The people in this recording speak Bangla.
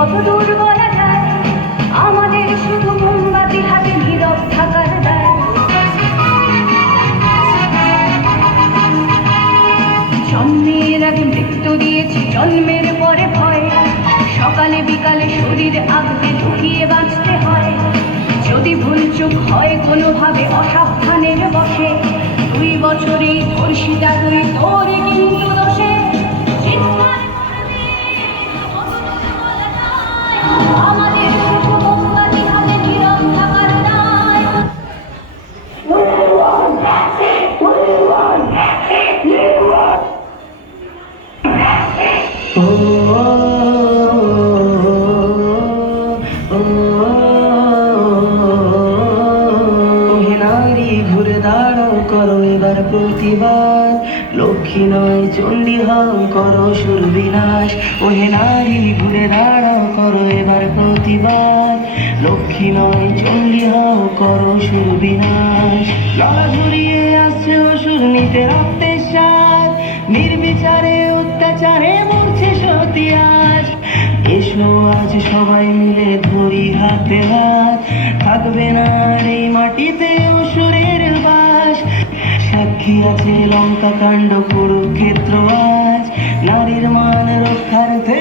কত দূর বলা যায়, আমাদের শুধু মোমবাতি হাতে নীরব থাকার দায়। জন্মের আগে মৃত্যু দিয়েছি, জন্মের পরে ভয়, সকালে বিকালে শরীর আগতে ঢুকিয়ে বাঁচতে হয়। যদি ভুলচুক হয় কোনোভাবে অসাবধানের বসে, 2 বছরেই ধর্ষিতা তুই, তোরই কিন্তু দোষে। আমাদের শুধু মোমবাতি হাতে নীরব থাকার দায়। নারী ঘুরে দাঁড়াও, করো এবার প্রতিবাদ। লক্ষ্মী নয় চণ্ডী হও, করো সুর বিনাশ। ওহে নারী ঘুরে দাঁড়াও, করো এবার প্রতিবাদ। লক্ষ্মী নয় চণ্ডী হও, করো সুর বিনাশ। গলা ঝুরিয়ে আসছে অসুর, নিতে রক্তের স্বাদ। নির্বিচারে অত্যাচারে মরছে সতী আজ। এসো আজ সবাই মিলে ধরি হাতে হাত, থাকবে না আর এই মাটিতে অসুরের বাস। সাক্ষী আছে লঙ্কা কাণ্ড, কুরুক্ষেত্র আজ। নারীর মান রক্ষার্থে